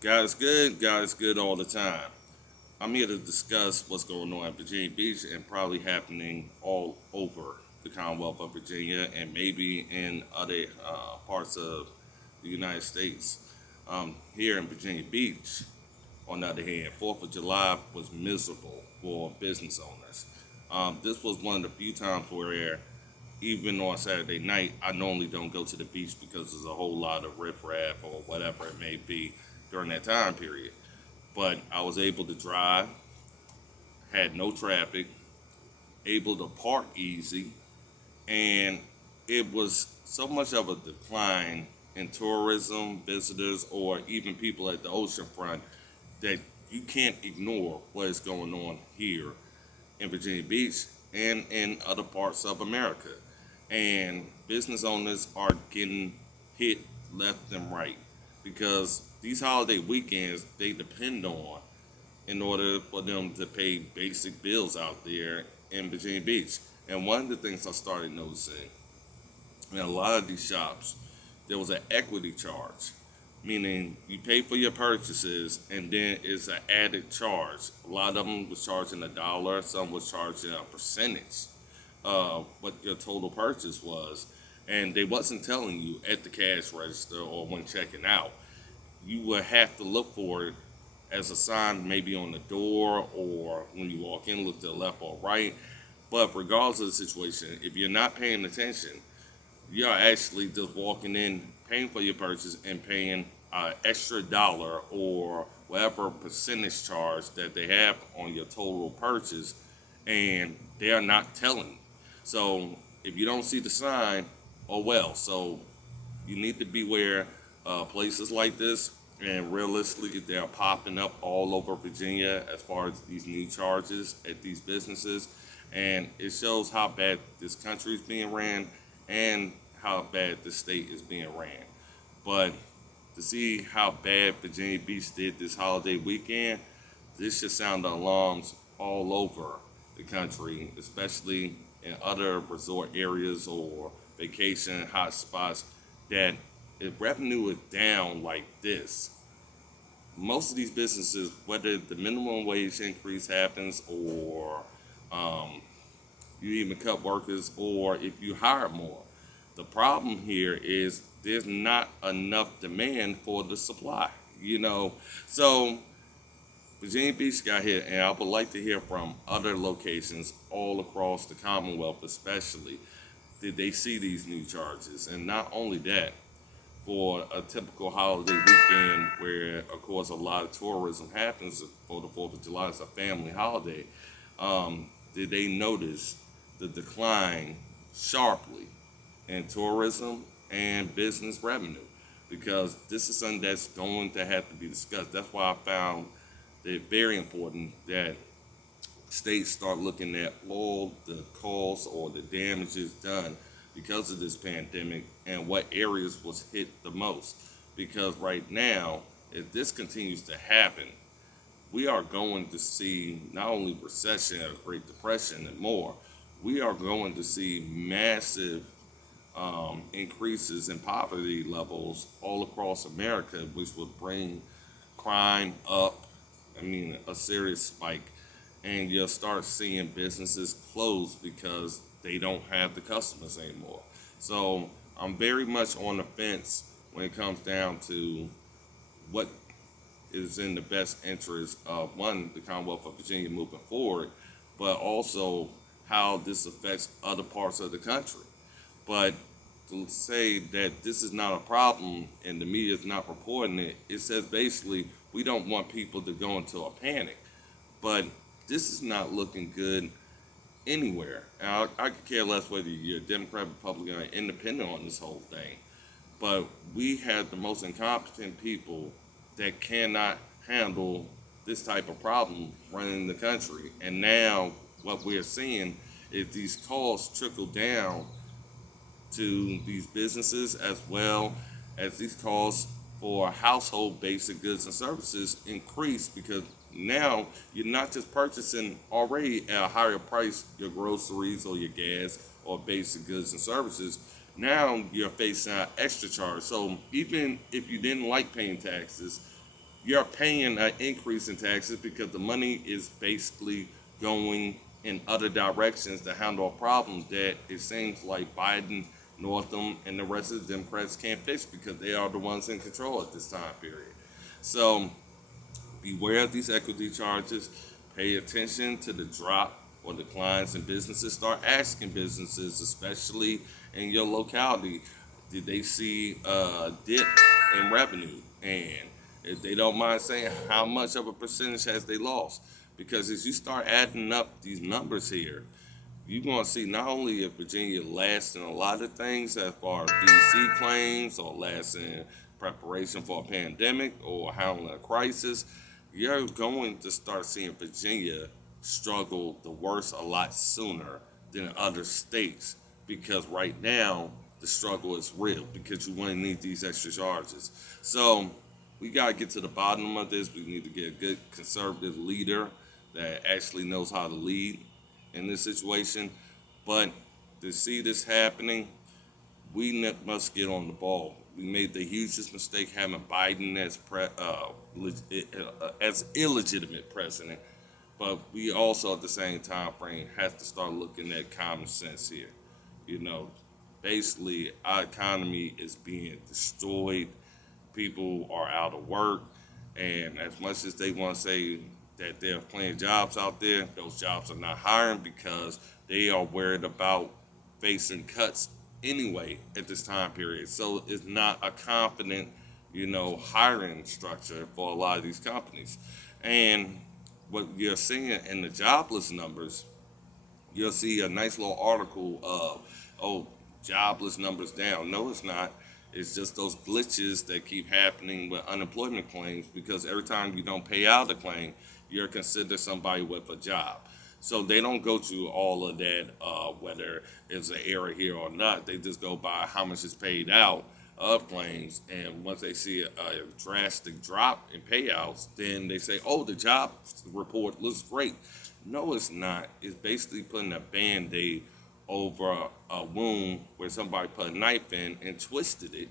God is good. God is good all the time. I'm here to discuss what's going on at Virginia Beach and probably happening all over the Commonwealth of Virginia and maybe in other parts of the United States. Here in Virginia Beach, on the other hand, 4th of July was miserable for business owners. This was one of the few times where even on Saturday night, I normally don't go to the beach because there's a whole lot of riffraff or whatever it may be during that time period. But I was able to drive, had no traffic, able to park easy, and it was so much of a decline in tourism, visitors, or even people at the ocean front that you can't ignore what is going on here in Virginia Beach and in other parts of America. And business owners are getting hit left and right because these holiday weekends they depend on in order for them to pay basic bills out there in Virginia Beach. And one of the things I started noticing in a lot of these shops, there was an equity charge, meaning you pay for your purchases and then it's an added charge. A lot of them was charging $1, some was charging a percentage of what your total purchase was. And they wasn't telling you at the cash register or when checking out. You would have to look for it as a sign maybe on the door or when you walk in, look to the left or right. But regardless of the situation, if you're not paying attention, you're actually just walking in, paying for your purchase, and paying an extra dollar or whatever percentage charge that they have on your total purchase, and they are not telling. So if you don't see the sign, oh well. So you need to beware places like this, and realistically, they are popping up all over Virginia as far as these new charges at these businesses, and it shows how bad this country is being ran and how bad the state is being ran. But to see how bad Virginia Beach did this holiday weekend, this should sound alarms all over the country, especially in other resort areas or vacation hotspots, that if revenue is down like this, most of these businesses, whether the minimum wage increase happens or um, you even cut workers or if you hire more, the problem here is there's not enough demand for the supply, you know. So Virginia Beach got hit, and I would like to hear from other locations all across the Commonwealth, especially. Did they see these new charges? And not only that, for a typical holiday weekend where, of course, a lot of tourism happens for the 4th of July, it's a family holiday, did they notice the decline sharply in tourism and business revenue? Because this is something that's going to have to be discussed. That's why I found it very important that states start looking at all the costs or the damages done because of this pandemic and what areas was hit the most. Because right now, if this continues to happen, we are going to see not only recession or Great Depression and more, we are going to see massive increases in poverty levels all across America, which would bring crime up. I mean, a serious spike. And you'll start seeing businesses close because they don't have the customers anymore. So I'm very much on the fence when it comes down to what is in the best interest of one, the Commonwealth of Virginia moving forward, but also how this affects other parts of the country. But to say that this is not a problem and the media is not reporting it, it says basically we don't want people to go into a panic. But this is not looking good anywhere. I could care less whether you're a Democrat, Republican, or independent on this whole thing. But we have the most incompetent people that cannot handle this type of problem running the country. And now what we're seeing is these costs trickle down to these businesses as well as these costs for household basic goods and services increase because now you're not just purchasing already at a higher price your groceries or your gas or basic goods and services. Now you're facing an extra charge. So even if you didn't like paying taxes, you're paying an increase in taxes because the money is basically going in other directions to handle a problem that it seems like Biden, Northam, and the rest of the Democrats can't fix because they are the ones in control at this time period. So beware of these equity charges. Pay attention to the drop or declines in businesses. Start asking businesses, especially in your locality, did they see a dip in revenue? And if they don't mind saying how much of a percentage has they lost, because as you start adding up these numbers here, you're going to see not only if Virginia lasts in a lot of things as far as BC claims or lasts in preparation for a pandemic or handling a crisis, you're going to start seeing Virginia struggle the worst a lot sooner than other states because right now the struggle is real because you want to need these extra charges. So we got to get to the bottom of this. We need to get a good conservative leader that actually knows how to lead in this situation. But to see this happening, we must get on the ball. We made the hugest mistake having Biden as illegitimate president, but we also at the same time frame have to start looking at common sense here. You know, basically our economy is being destroyed. People are out of work, and as much as they want to say that there are plenty of jobs out there, those jobs are not hiring because they are worried about facing cuts anyway at this time period. So it's not a confident, hiring structure for a lot of these companies. And what you're seeing in the jobless numbers, you'll see a nice little article of, oh, jobless numbers down. No, it's not. It's just those glitches that keep happening with unemployment claims because every time you don't pay out a claim, you're considered somebody with a job. So they don't go through all of that, whether it's an error here or not. They just go by how much is paid out of claims. And once they see a drastic drop in payouts, then they say, oh, the job report looks great. No, it's not. It's basically putting a Band-Aid over a wound where somebody put a knife in and twisted it,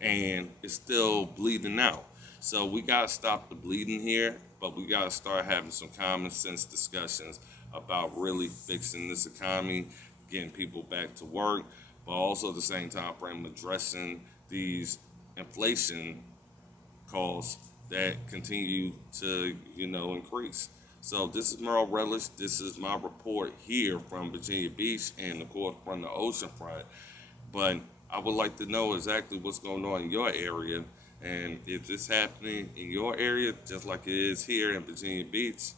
and it's still bleeding out. So we got to stop the bleeding here, but we got to start having some common sense discussions about really fixing this economy, getting people back to work, but also at the same time frame addressing these inflation costs that continue to, increase. So this is Merle Rutledge. This is my report here from Virginia Beach and of course from the ocean front. But I would like to know exactly what's going on in your area. And if it's happening in your area, just like it is here in Virginia Beach,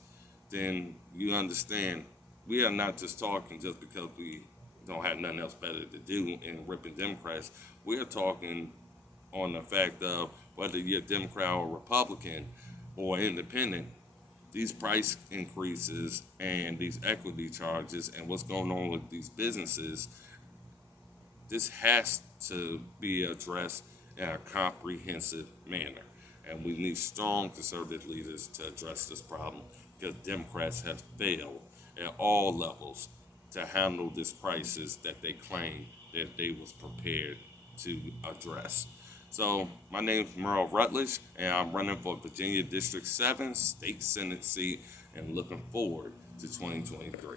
then you understand we are not just talking just because we don't have nothing else better to do in ripping Democrats. We are talking on the fact of whether you're Democrat or Republican or independent, these price increases and these equity charges and what's going on with these businesses, this has to be addressed in a comprehensive manner. And we need strong conservative leaders to address this problem because Democrats have failed at all levels to handle this crisis that they claim that they was prepared to address. So my name is Merle Rutledge, and I'm running for Virginia District 7 State Senate seat and looking forward to 2023.